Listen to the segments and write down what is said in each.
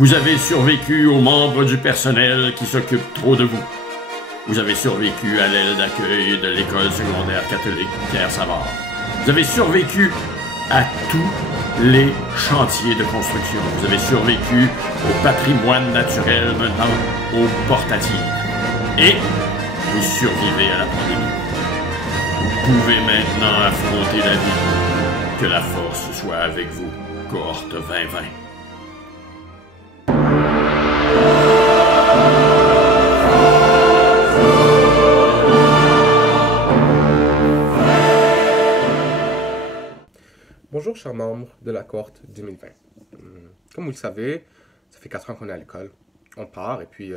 Vous avez survécu aux membres du personnel qui s'occupent trop de vous. Vous avez survécu à l'aile d'accueil de l'école secondaire catholique Pierre-Savard. Vous avez survécu à tous les chantiers de construction. Vous avez survécu au patrimoine naturel menant aux portatives. Et vous survivez à la pandémie. Vous pouvez maintenant affronter la vie. Que la force soit avec vous, cohorte 2020. Bonjour chers membres de la cohorte 2020. Comme vous le savez, ça fait 4 ans qu'on est à l'école. On part et puis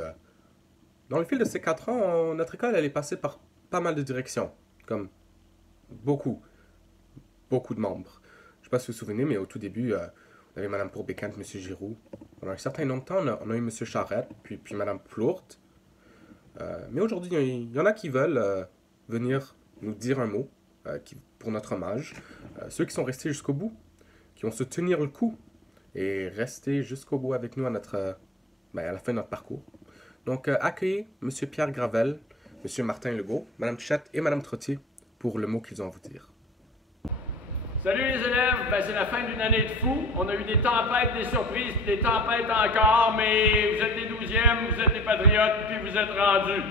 dans le fil de ces 4 ans, notre école elle est passée par pas mal de directions. Comme beaucoup de membres. Je ne sais pas si vous vous souvenez, mais au tout début, on avait Mme Pourbécante, M. Giroux. Pendant un certain nombre de temps, on a eu M. Charette, puis Mme Plourde. Mais aujourd'hui, il y en a qui veulent venir nous dire un mot pour notre hommage. Ceux qui sont restés jusqu'au bout, qui vont se tenir le coup et rester jusqu'au bout avec nous à la fin de notre parcours. Donc, accueillez M. Pierre Gravel, M. Martin Legault, Mme Tichette et Mme Trottier pour le mot qu'ils ont à vous dire. Salut les élèves, c'est la fin d'une année de fou. On a eu des tempêtes, des surprises, puis des tempêtes encore, mais vous êtes des 12e, vous êtes des patriotes, puis vous êtes rendus.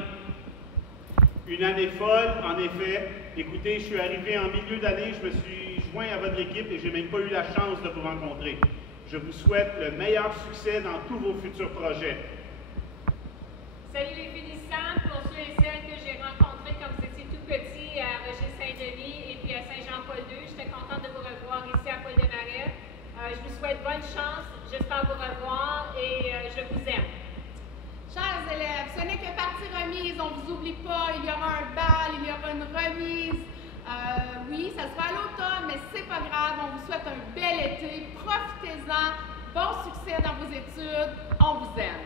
Une année folle, en effet. Écoutez, je suis arrivé en milieu d'année, je me suis joint à votre équipe et j'ai même pas eu la chance de vous rencontrer. Je vous souhaite le meilleur succès dans tous vos futurs projets. Salut les finissants, pour ceux et celles que j'ai rencontrés quand vous étiez tout petits à Roger-Saint-Denis et puis à Saint-Jean-Paul II. J'étais contente de vous revoir ici à Paul-des-Marais. Je vous souhaite bonne chance, j'espère vous revoir et je vous aime. Chers élèves, ce n'est que partie remise, on ne vous oublie pas, il y aura un bal, il y aura une remise. Oui, ça sera à l'automne, mais c'est pas grave, on vous souhaite un bel été, profitez-en, bon succès dans vos études, on vous aime.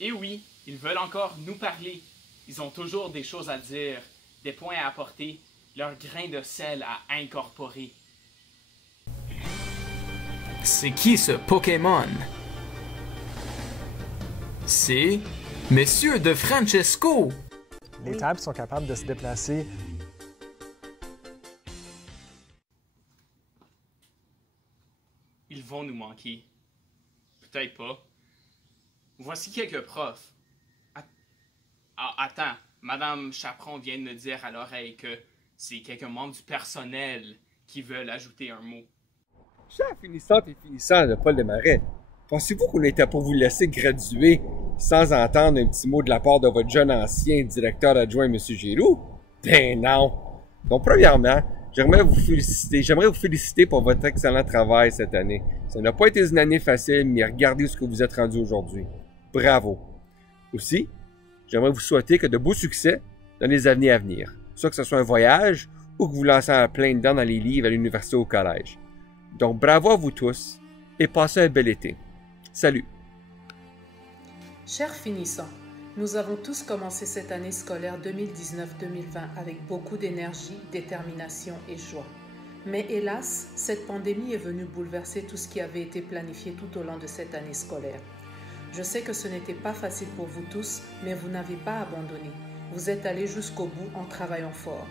Et oui, ils veulent encore nous parler. Ils ont toujours des choses à dire, des points à apporter, leur grain de sel à incorporer. C'est qui ce Pokémon? C'est Monsieur De Francesco! Les tables sont capables de se déplacer. Ils vont nous manquer. Peut-être pas. Voici quelques profs. Attends, Madame Chaperon vient de me dire à l'oreille que c'est quelques membres du personnel qui veulent ajouter un mot. Chers finissantes et finissants de Paul-des-Marais, pensez-vous qu'on était pour vous laisser graduer sans entendre un petit mot de la part de votre jeune ancien directeur adjoint, M. Giroux? Ben non! Donc, premièrement, j'aimerais vous féliciter pour votre excellent travail cette année. Ça n'a pas été une année facile, mais regardez ce que vous êtes rendu aujourd'hui. Bravo! Aussi, j'aimerais vous souhaiter que de beaux succès dans les années à venir, soit que ce soit un voyage ou que vous lancez à plein dedans dans les livres à l'université ou au collège. Donc, bravo à vous tous et passez un bel été. Salut! Chers finissants, nous avons tous commencé cette année scolaire 2019-2020 avec beaucoup d'énergie, détermination et joie. Mais hélas, cette pandémie est venue bouleverser tout ce qui avait été planifié tout au long de cette année scolaire. Je sais que ce n'était pas facile pour vous tous, mais vous n'avez pas abandonné. Vous êtes allés jusqu'au bout en travaillant fort.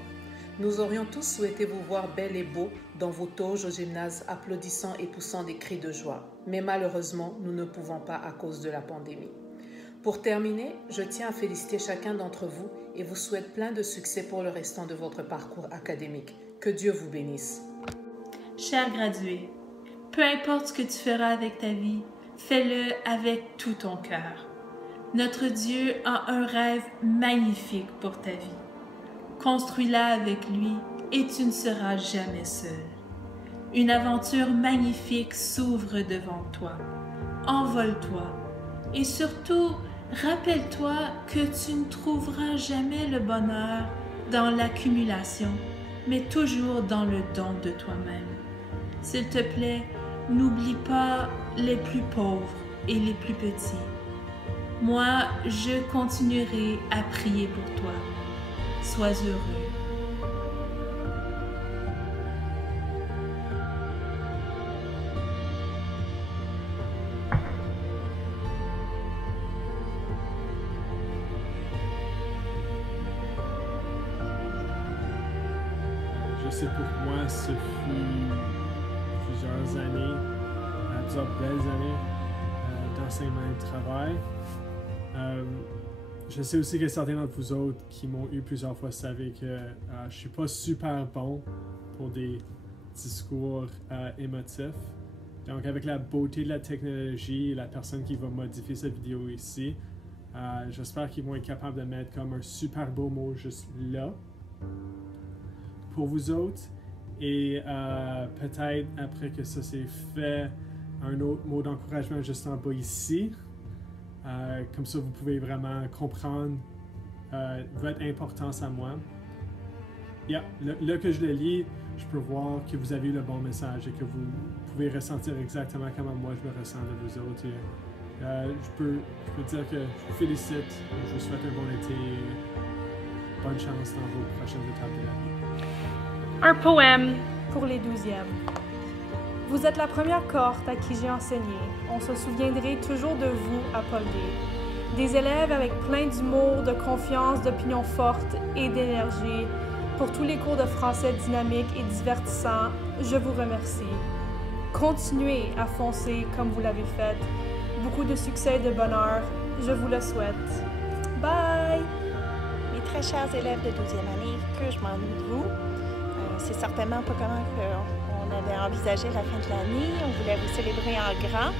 Nous aurions tous souhaité vous voir bel et beau dans vos toges au gymnase, applaudissant et poussant des cris de joie. Mais malheureusement, nous ne pouvons pas à cause de la pandémie. Pour terminer, je tiens à féliciter chacun d'entre vous et vous souhaite plein de succès pour le restant de votre parcours académique. Que Dieu vous bénisse. Chers gradués, peu importe ce que tu feras avec ta vie, fais-le avec tout ton cœur. Notre Dieu a un rêve magnifique pour ta vie. Construis-la avec lui et tu ne seras jamais seul. Une aventure magnifique s'ouvre devant toi. Envole-toi et surtout, Rappelle-toi que tu ne trouveras jamais le bonheur dans l'accumulation, mais toujours dans le don de toi-même. S'il te plaît, n'oublie pas les plus pauvres et les plus petits. Moi, je continuerai à prier pour toi. Sois heureux. Je sais pour moi, ce fut plusieurs années, plusieurs belles années d'enseignement et de travail. Je sais aussi que certains d'entre vous autres qui m'ont eu plusieurs fois savez que je suis pas super bon pour des discours émotifs. Donc avec la beauté de la technologie et la personne qui va modifier cette vidéo ici, j'espère qu'ils vont être capables de mettre comme un super beau mot juste là pour vous autres. Et peut-être après que ça c'est fait, un autre mot d'encouragement juste en bas ici. Comme ça, vous pouvez vraiment comprendre votre importance à moi. Yeah, là que je le lis, je peux voir que vous avez eu le bon message et que vous pouvez ressentir exactement comment moi je me ressens de vous autres. Et, je peux dire que je vous félicite, je vous souhaite un bon été et bonne chance dans vos prochaines étapes de la vie. Un poème pour les 12e. Vous êtes la première cohorte à qui j'ai enseigné. On se souviendrait toujours de vous à Paul D. Des élèves avec plein d'humour, de confiance, d'opinions fortes et d'énergie. Pour tous les cours de français dynamiques et divertissants, je vous remercie. Continuez à foncer comme vous l'avez fait. Beaucoup de succès et de bonheur. Je vous le souhaite. Bye! Mes très chers élèves de 12e année, que je m'ennuie de vous. C'est certainement pas comment on avait envisagé la fin de l'année. On voulait vous célébrer en grand.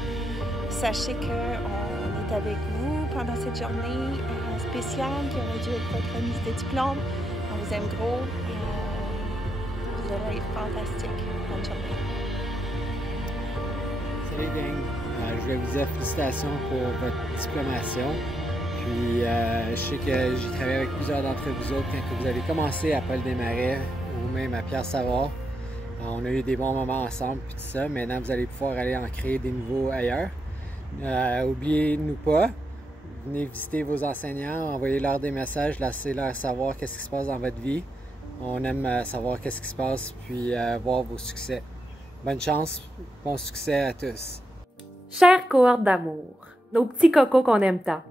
Sachez qu'on est avec vous pendant cette journée spéciale qui aurait dû être votre remise de diplôme. On vous aime gros. Vous allez être fantastique. Bonne journée. Salut gang. Je voulais vous dire félicitations pour votre diplomation. Puis je sais que j'ai travaillé avec plusieurs d'entre vous autres quand vous avez commencé à Paul Desmarais ou même à Pierre Savard. On a eu des bons moments ensemble puis tout ça. Maintenant, vous allez pouvoir aller en créer des nouveaux ailleurs. Oubliez-nous pas. Venez visiter vos enseignants, envoyez-leur des messages, laissez-leur savoir qu'est-ce qui se passe dans votre vie. On aime savoir qu'est-ce qui se passe puis voir vos succès. Bonne chance, bon succès à tous. Chère cohorte d'amour, nos petits cocos qu'on aime tant.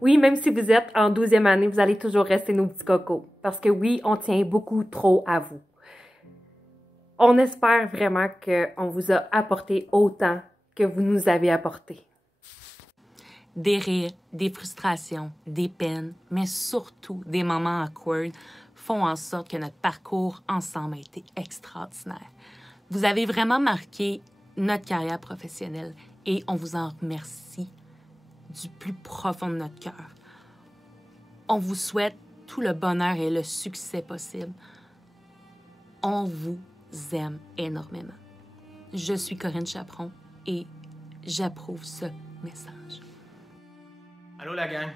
Oui, même si vous êtes en 12e année, vous allez toujours rester nos petits cocos. Parce que oui, on tient beaucoup trop à vous. On espère vraiment qu'on vous a apporté autant que vous nous avez apporté. Des rires, des frustrations, des peines, mais surtout des moments awkward font en sorte que notre parcours ensemble a été extraordinaire. Vous avez vraiment marqué notre carrière professionnelle et on vous en remercie du plus profond de notre cœur. On vous souhaite tout le bonheur et le succès possible. On vous aime énormément. Je suis Corinne Chaperon et j'approuve ce message. Allô la gang,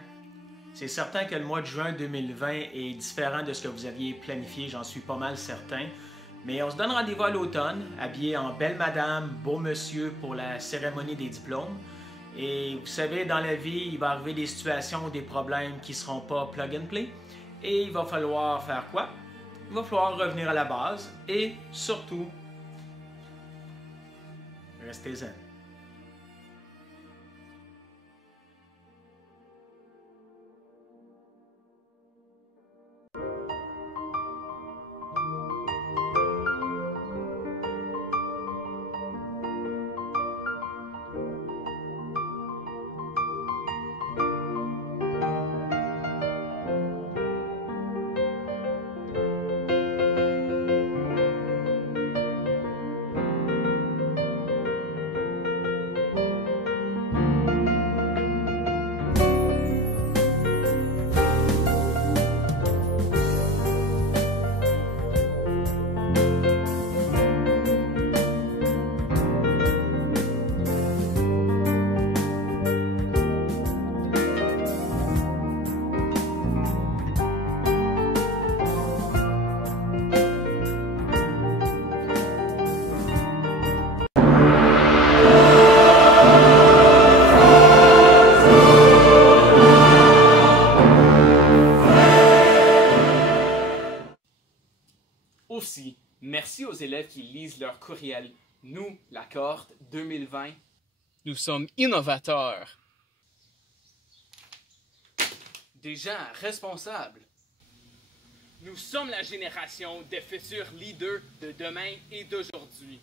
c'est certain que le mois de juin 2020 est différent de ce que vous aviez planifié, j'en suis pas mal certain. Mais on se donne rendez-vous à l'automne, habillés en belle madame, beau monsieur pour la cérémonie des diplômes. Et vous savez, dans la vie, il va arriver des situations ou des problèmes qui ne seront pas plug and play. Et il va falloir faire quoi? Il va falloir revenir à la base et surtout, rester zen. avec leur courriel. Nous, la cohorte 2020, nous sommes innovateurs. Des gens responsables. Nous sommes la génération des futurs leaders de demain et d'aujourd'hui.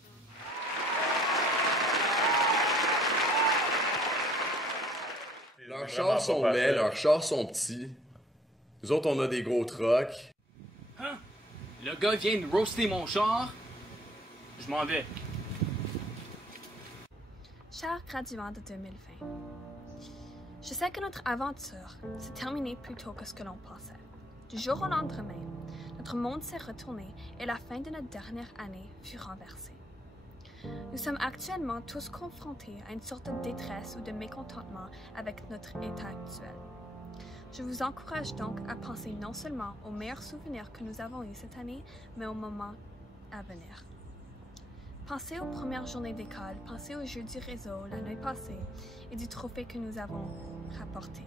Leurs chars sont laids, leurs chars sont petits. Nous autres, on a des gros trucks. Hein? Le gars vient de roaster mon char? Je m'en vais. Chers graduants de 2020, je sais que notre aventure s'est terminée plus tôt que ce que l'on pensait. Du jour au lendemain, notre monde s'est retourné et la fin de notre dernière année fut renversée. Nous sommes actuellement tous confrontés à une sorte de détresse ou de mécontentement avec notre état actuel. Je vous encourage donc à penser non seulement aux meilleurs souvenirs que nous avons eus cette année, mais aux moments à venir. Pensez aux premières journées d'école, pensez aux jeux du réseau la nuit passée et du trophée que nous avons rapporté.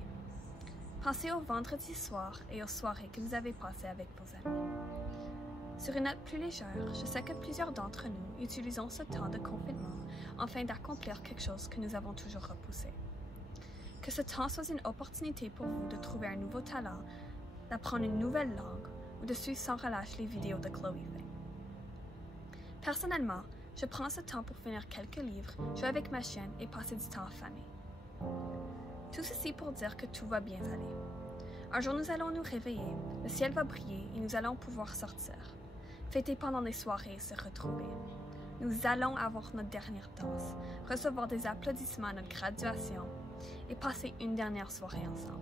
Pensez aux vendredis soirs et aux soirées que vous avez passées avec vos amis. Sur une note plus légère, je sais que plusieurs d'entre nous utilisons ce temps de confinement afin d'accomplir quelque chose que nous avons toujours repoussé. Que ce temps soit une opportunité pour vous de trouver un nouveau talent, d'apprendre une nouvelle langue ou de suivre sans relâche les vidéos de Chloe Fay. Personnellement, je prends ce temps pour finir quelques livres, jouer avec ma chienne et passer du temps en famille. Tout ceci pour dire que tout va bien aller. Un jour nous allons nous réveiller, le ciel va briller et nous allons pouvoir sortir, fêter pendant des soirées et se retrouver. Nous allons avoir notre dernière danse, recevoir des applaudissements à notre graduation et passer une dernière soirée ensemble.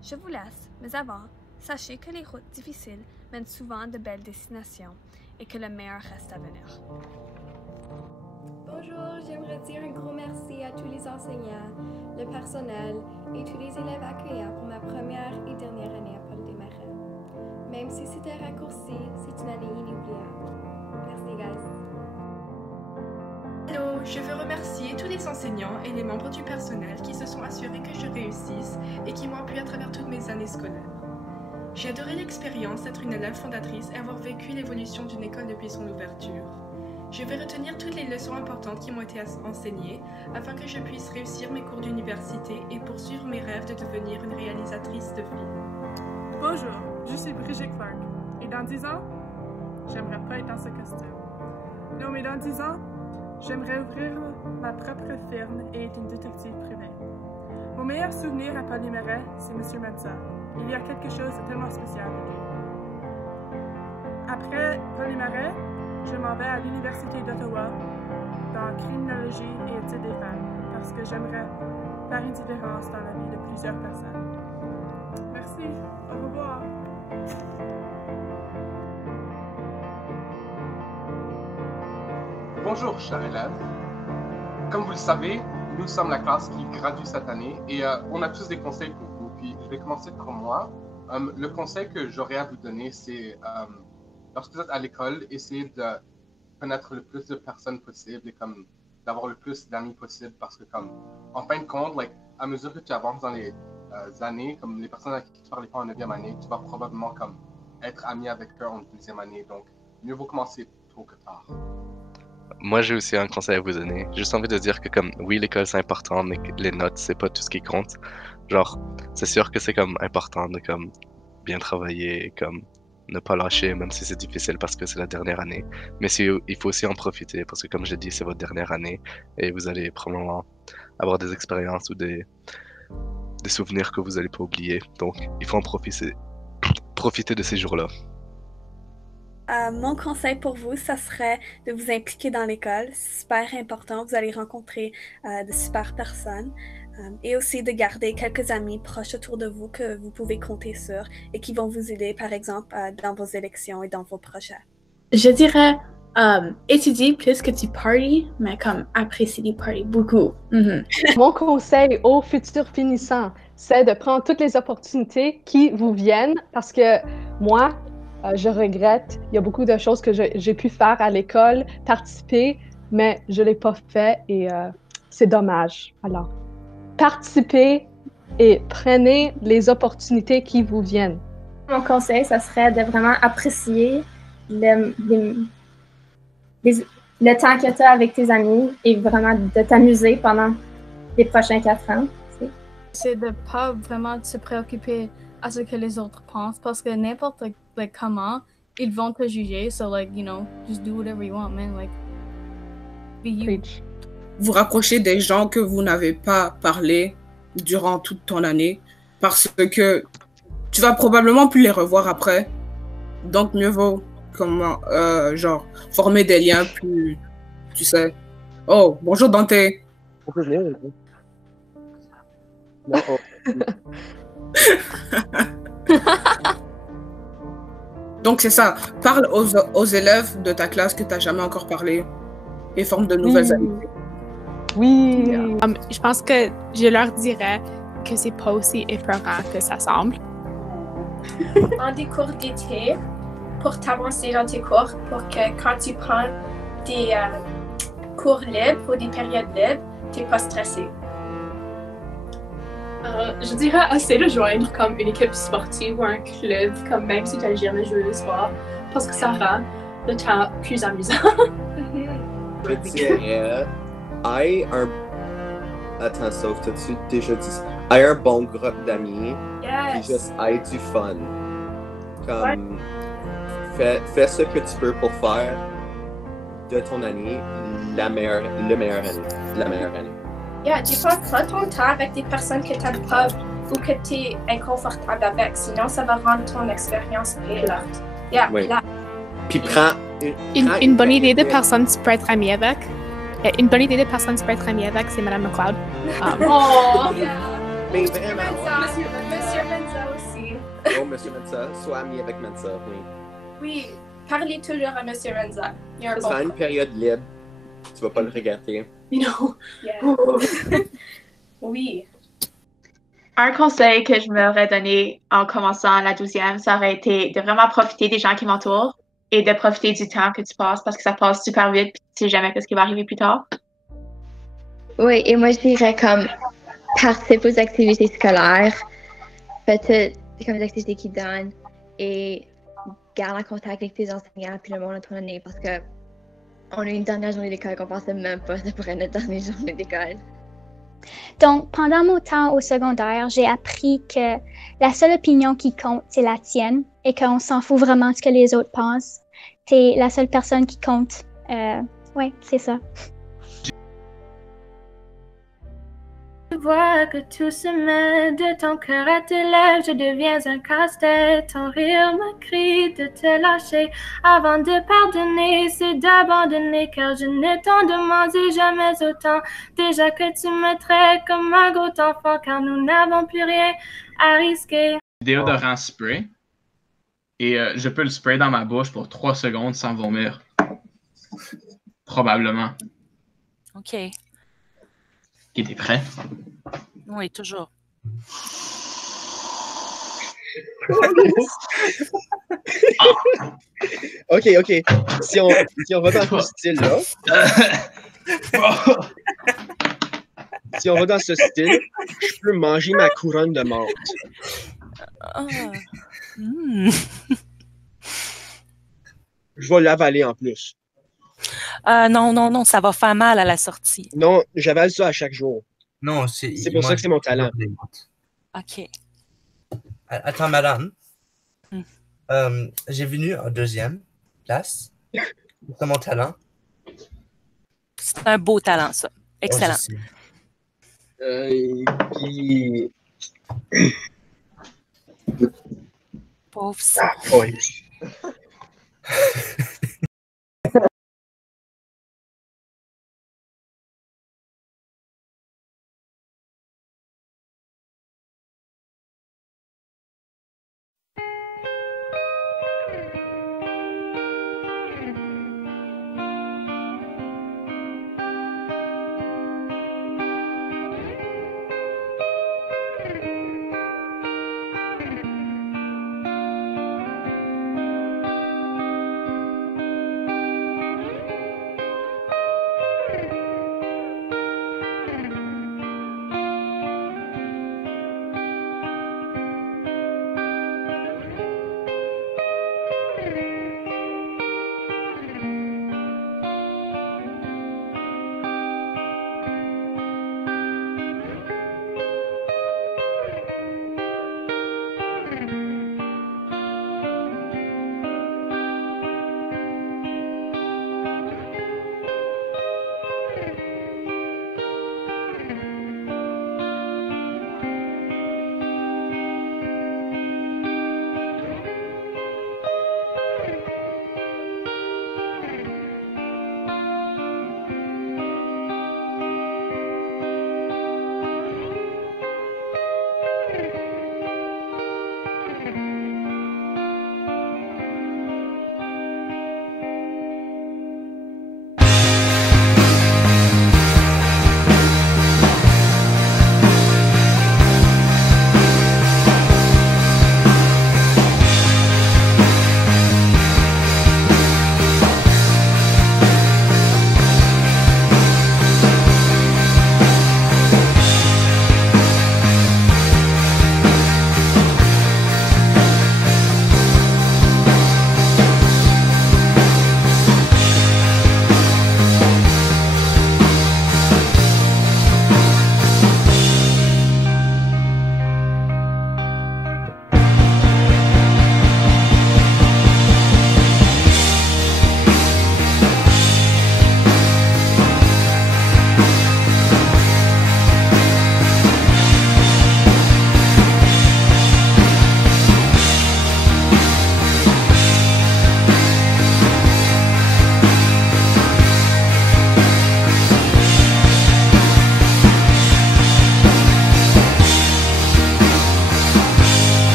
Je vous laisse, mais avant, sachez que les routes difficiles mènent souvent à de belles destinations et que le meilleur reste à venir. Bonjour, j'aimerais dire un gros merci à tous les enseignants, le personnel et tous les élèves accueillants pour ma première et dernière année à Paul Desmarais. Même si c'était raccourci, c'est une année inoubliable. Merci, guys. Hello, je veux remercier tous les enseignants et les membres du personnel qui se sont assurés que je réussisse et qui m'ont appuyé à travers toutes mes années scolaires. J'ai adoré l'expérience d'être une élève fondatrice et avoir vécu l'évolution d'une école depuis son ouverture. Je vais retenir toutes les leçons importantes qui m'ont été enseignées afin que je puisse réussir mes cours d'université et poursuivre mes rêves de devenir une réalisatrice de films. Bonjour, je suis Brigitte Clark. Et dans 10 ans, j'aimerais pas être dans ce costume. Non, mais dans 10 ans, j'aimerais ouvrir ma propre firme et être une détective privée. Mon meilleur souvenir à Paul Desmarais, c'est M. Mensa. Il y a quelque chose de tellement spécial avec lui. Après Paul Desmarais, je m'en vais à l'Université d'Ottawa dans criminologie et études des femmes parce que j'aimerais faire une différence dans la vie de plusieurs personnes. Merci. Au revoir. Bonjour, chers élèves. Comme vous le savez, nous sommes la classe qui gradue cette année et on a tous des conseils pour vous. Puis je vais commencer par moi. Le conseil que j'aurais à vous donner, c'est lorsque vous êtes à l'école, essayez de connaître le plus de personnes possible et comme d'avoir le plus d'amis possible parce que comme en fin de compte, à mesure que tu avances dans les années, comme les personnes avec qui tu parlais pas en 9e année, tu vas probablement comme être ami avec eux en 12e année. Donc, mieux vaut commencer tôt que tard. Moi, j'ai aussi un conseil à vous donner. J'ai juste envie de dire que comme, oui, l'école c'est important, mais que les notes, c'est pas tout ce qui compte. Genre, c'est sûr que c'est comme important de comme bien travailler, comme ne pas lâcher, même si c'est difficile parce que c'est la dernière année. Mais il faut aussi en profiter parce que comme j'ai dit, c'est votre dernière année et vous allez probablement avoir des expériences ou des souvenirs que vous n'allez pas oublier. Donc, il faut en profiter de ces jours-là. Mon conseil pour vous, ça serait de vous impliquer dans l'école. C'est super important. Vous allez rencontrer de super personnes. Et aussi de garder quelques amis proches autour de vous que vous pouvez compter sur et qui vont vous aider, par exemple, dans vos élections et dans vos projets. Je dirais étudier plus que tu parties, mais comme apprécier les parties beaucoup. Mon conseil aux futurs finissants, c'est de prendre toutes les opportunités qui vous viennent parce que moi, je regrette. Il y a beaucoup de choses que j'ai pu faire à l'école, participer, mais je ne l'ai pas fait et c'est dommage. Alors, participez et prenez les opportunités qui vous viennent. Mon conseil, ça serait de vraiment apprécier le temps que tu as avec tes amis et vraiment de t'amuser pendant les prochains 4 ans. C'est de pas vraiment se préoccuper à ce que les autres pensent parce que n'importe comment, ils vont te juger. So, just do whatever you want, man. Be you. Vous rapprochez des gens que vous n'avez pas parlé durant toute ton année parce que tu vas probablement plus les revoir après. Donc, mieux vaut former des liens plus, tu sais. Oh, bonjour Dante. On peut venir. Non, Donc, c'est ça. Parle aux élèves de ta classe que tu n'as jamais encore parlé et forme de nouvelles amitiés. Oui. Je pense que je leur dirais que c'est pas aussi effrayant que ça semble. En des cours d'été, pour t'avancer dans tes cours, pour que quand tu prends des cours libres ou des périodes libres, t'es pas stressé. Je dirais essayer de joindre comme une équipe sportive ou un club, comme même si tu n'as jamais joué le sport, parce que ça rend le temps plus amusant. Je dirais, Attends, sauf, t'as-tu déjà dit ça? Aie un bon groupe d'amis, et juste aie du fun. Comme, fais ce que tu peux pour faire de ton année la meilleure année. Dis pas prends ton temps avec des personnes que tu n'aimes pas ou que tu es inconfortable avec, sinon ça va rendre ton expérience plate. Oui. Puis prends une bonne idée de personne tu peux être ami avec. Une bonne idée de personne tu peux être ami avec, c'est Madame McLeod. Mais vraiment. Monsieur Mensa aussi. Oh, Monsieur Mensa, sois ami avec Mensa, oui. Oui, parlez toujours à Monsieur Mensa. Il y a un Ça sera une période libre. Tu vas pas le regretter. Non. Oui. Un conseil que je m'aurais donné en commençant la 12e, ça aurait été de vraiment profiter des gens qui m'entourent et de profiter du temps que tu passes parce que ça passe super vite et tu sais jamais ce qui va arriver plus tard. Oui, et moi je dirais comme participe aux activités scolaires, faites comme des activités qui donnent et garde en contact avec tes enseignants et le monde de ton année parce que on a une dernière journée d'école qu'on pensait même pas ça pourrait être notre dernière journée d'école. Donc, pendant mon temps au secondaire, j'ai appris que la seule opinion qui compte, c'est la tienne et qu'on s'en fout vraiment de ce que les autres pensent. T'es la seule personne qui compte. Ouais, c'est ça. Je vois que tout se met de ton cœur à tes lèvres, je deviens un casse-tête. Ton rire me crie de te lâcher avant de pardonner, c'est d'abandonner car je ne t'en demandais jamais autant. Déjà que tu me traites comme un gros enfant car nous n'avons plus rien à risquer. Déodorant spray et je peux le sprayer dans ma bouche pour 3 secondes sans vomir. Probablement. OK. Ok, t'es prêt? Oui, toujours. Ok. Si on va dans ce style-là. Si on va dans ce style, je peux manger ma couronne de menthe. Je vais l'avaler en plus. Non, ça va faire mal à la sortie. Non, j'avale ça à chaque jour. Non, c'est pour ça que c'est mon talent. OK. Attends, madame. J'ai venu en 2e place. C'est mon talent. C'est un beau talent, ça. Excellent. Puis... Pauvre ça. Oui.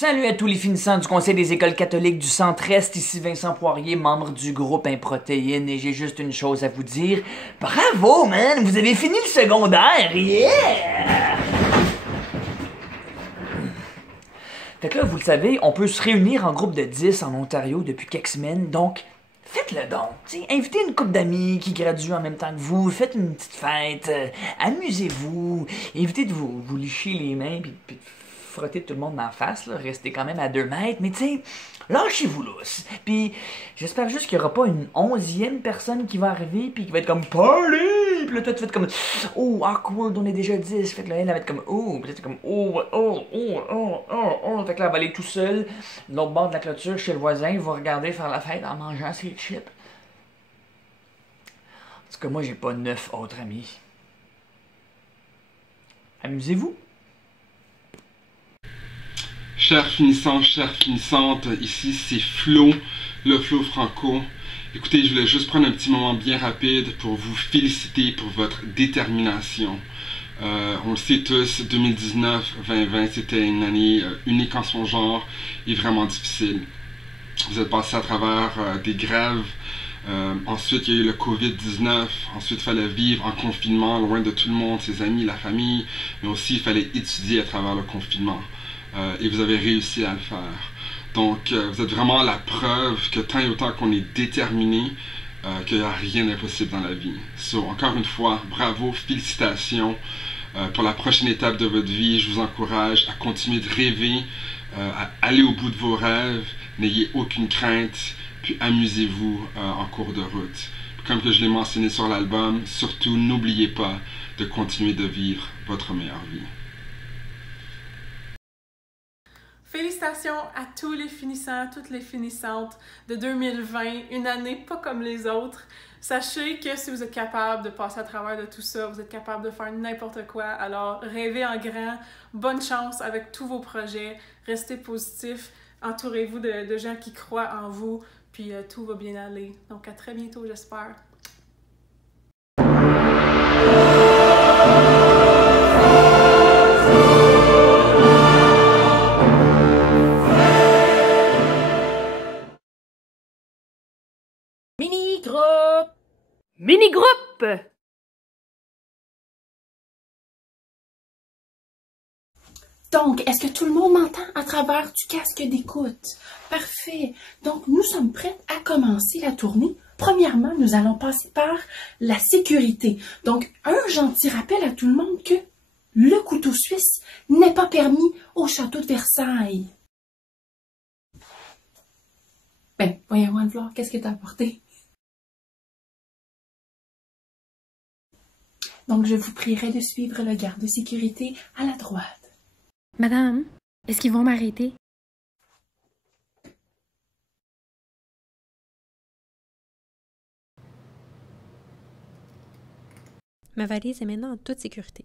Salut à tous les finissants du Conseil des écoles catholiques du Centre-Est, ici Vincent Poirier, membre du groupe Improtéine, et j'ai juste une chose à vous dire. Bravo, man! Vous avez fini le secondaire! Yeah! Fait que là, vous le savez, on peut se réunir en groupe de 10 en Ontario depuis quelques semaines, donc faites-le donc. T'sais, invitez une couple d'amis qui graduent en même temps que vous, faites une petite fête, amusez-vous, évitez de vous licher les mains puis de frotter tout le monde en face, là. Restez quand même à 2 mètres, mais tu sais, lâchez-vous lousse. Puis j'espère juste qu'il n'y aura pas une 11e personne qui va arriver puis qui va être comme party, puis là toi tu fais comme oh awkward, on est déjà 10, fait que là elle va être comme oh, puis là t'es comme oh, fait que là elle va aller tout seul de l'autre bord de la clôture chez le voisin, il va regarder faire la fête en mangeant ses chips. En tout cas moi j'ai pas 9 autres amis. Amusez-vous. Chers finissants, chères finissantes, ici c'est Flo, le Flo Franco. Écoutez, je voulais juste prendre un petit moment bien rapide pour vous féliciter pour votre détermination. On le sait tous, 2019-2020, c'était une année unique en son genre et vraiment difficile. Vous êtes passé à travers des grèves, ensuite il y a eu le COVID-19, ensuite il fallait vivre en confinement, loin de tout le monde, ses amis, la famille, mais aussi il fallait étudier à travers le confinement. Et vous avez réussi à le faire. Donc, vous êtes vraiment la preuve que tant et autant qu'on est déterminé, qu'il n'y a rien d'impossible dans la vie. So, encore une fois, bravo, félicitations. Pour la prochaine étape de votre vie, je vous encourage à continuer de rêver, à aller au bout de vos rêves, n'ayez aucune crainte, puis amusez-vous en cours de route. Comme que je l'ai mentionné sur l'album, surtout n'oubliez pas de continuer de vivre votre meilleure vie. Félicitations à tous les finissants, toutes les finissantes de 2020, une année pas comme les autres. Sachez que si vous êtes capable de passer à travers de tout ça, vous êtes capable de faire n'importe quoi, alors rêvez en grand, bonne chance avec tous vos projets, restez positifs, entourez-vous de gens qui croient en vous, puis tout va bien aller. Donc à très bientôt, j'espère. Mini-groupe! Mini-groupe! Donc, est-ce que tout le monde m'entend à travers du casque d'écoute? Parfait. Donc, nous sommes prêts à commencer la tournée. Premièrement, nous allons passer par la sécurité. Donc, un gentil rappel à tout le monde que le couteau suisse n'est pas permis au château de Versailles. Ben, voyons, Anne-Fleur, qu'est-ce que t'as apporté? Donc, je vous prierai de suivre le garde de sécurité à la droite. Madame, est-ce qu'ils vont m'arrêter? Ma valise est maintenant en toute sécurité.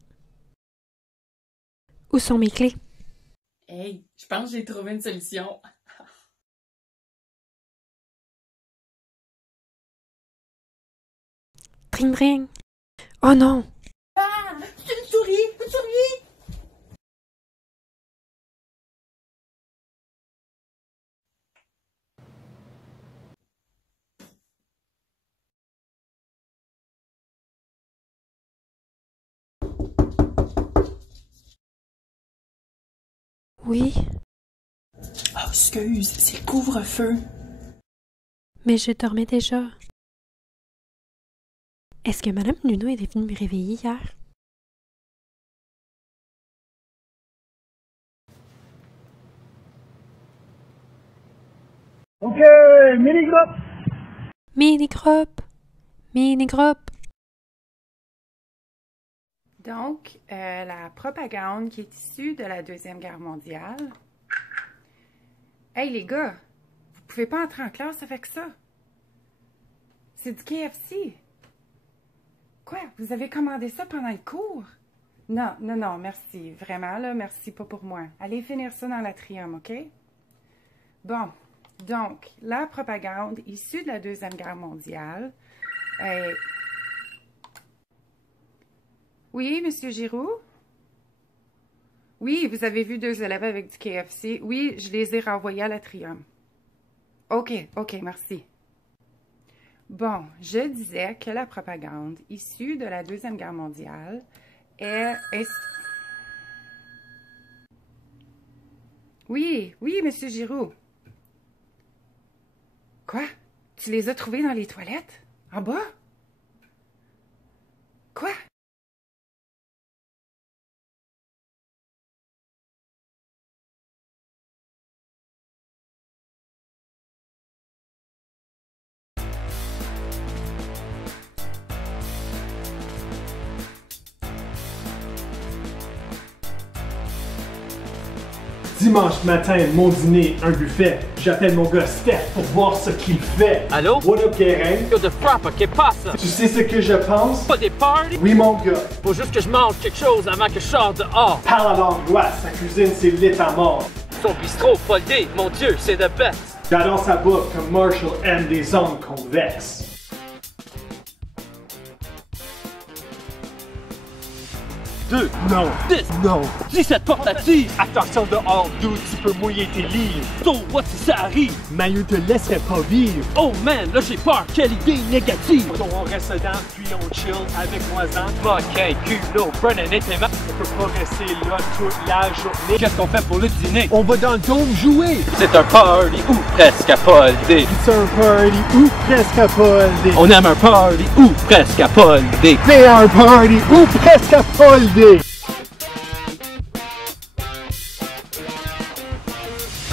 Où sont mes clés? Hey, je pense que j'ai trouvé une solution. Dring dring! Oh non! Ah! C'est une souris! Une souris! Oui? Oh, excuse, c'est le couvre-feu. Mais je dormais déjà. Est-ce que Madame Nuno est venue me réveiller hier? Ok, mini-groupe! Mini-groupe! Mini-groupe! Donc, la propagande qui est issue de la Deuxième Guerre mondiale. Hey les gars, vous pouvez pas entrer en classe avec ça. C'est du KFC. Quoi? Vous avez commandé ça pendant le cours? Non, non, non, merci. Vraiment, là, merci pas pour moi. Allez finir ça dans l'atrium, OK? Bon, donc, la propagande issue de la Deuxième Guerre mondiale. Oui, Monsieur Giroux? Oui, vous avez vu 2 élèves avec du KFC. Oui, je les ai renvoyés à l'Atrium. OK, merci. Bon, je disais que la propagande issue de la Deuxième Guerre mondiale est... Oui, Monsieur Giroux. Quoi? Tu les as trouvés dans les toilettes? En bas? Quoi? Dimanche matin, mon dîner, un buffet. J'appelle mon gars Steph pour voir ce qu'il fait. Allô? What up, Guérin? Yo, de frappe, que passe? Tu sais ce que je pense? Pas des parties? Oui, mon gars. Faut juste que je mange quelque chose avant que je sorte dehors. Parle à l'angoisse, sa cuisine, c'est lit à mort. Son bistrot, foldé, mon Dieu, c'est de bête. J'adore sa bouffe comme Marshall aime des ongles convexes. 2, non, 10, non, 17 portatives. Attention dehors, d'où tu peux mouiller tes livres. So, what si ça arrive? Maillot te laisserait pas vivre. Oh man, là j'ai peur, quelle idée négative. Donc on reste dedans, puis on chill avec voisin. Ok, culot, Brennan était mal. On peut pas rester là toute la journée. Qu'est-ce qu'on fait pour le dîner? On va dans le dôme jouer. C'est un party ou presque à pas l'idée. C'est un party ou presque à pas l'idée. On aime un party ou presque à pas l'idée. C'est un party ou presque à pas l'idée.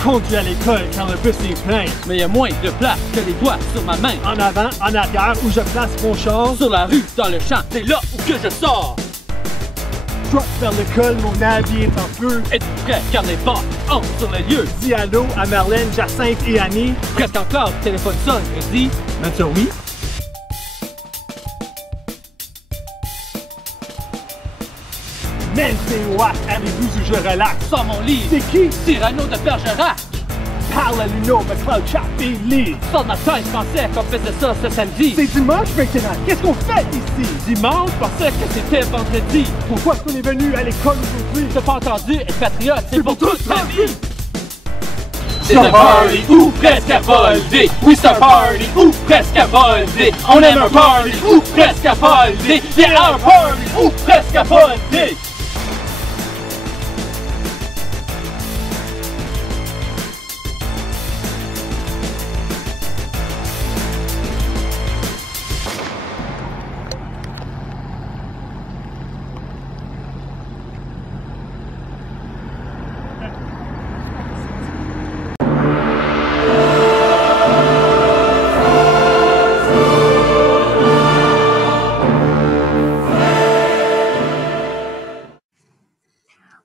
Conduis à l'école quand le bus est plein. Mais il y a moins de place que les doigts sur ma main. En avant, en arrière, où je place mon char. Sur la rue, dans le champ, c'est là où que je sors. Drop vers l'école, mon habit est en feu. Êtes-vous prêts car les portes entrent sur les lieux? Dis allô à Marlène, Jacinthe et Annie. Presque en classe, téléphone sonne et dit Mathieu, oui. Man, c'est what? Avez-vous où je relaxe? Sans mon lit. C'est qui? Cyrano de Bergerac. Parle à Luno, McLeod, Chat et Lee. Sors de ma tête, je pensais qu'on faisait ça ce samedi. C'est dimanche maintenant. Qu'est-ce qu'on fait ici? Dimanche, je pensais que c'était vendredi. Pourquoi est-ce qu'on est venu à l'école aujourd'hui? T'as pas entendu? Être patriote, c'est pour toute ma vie. C'est un party ou presque à volder. Oui, c'est un party ou presque à volder. On aime un party ou presque à volder. C'est un party ou presque à volder.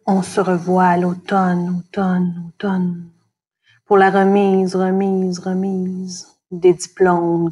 On se revoit à l'automne, pour la remise des diplômes.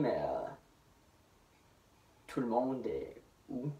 mais tout le monde est où?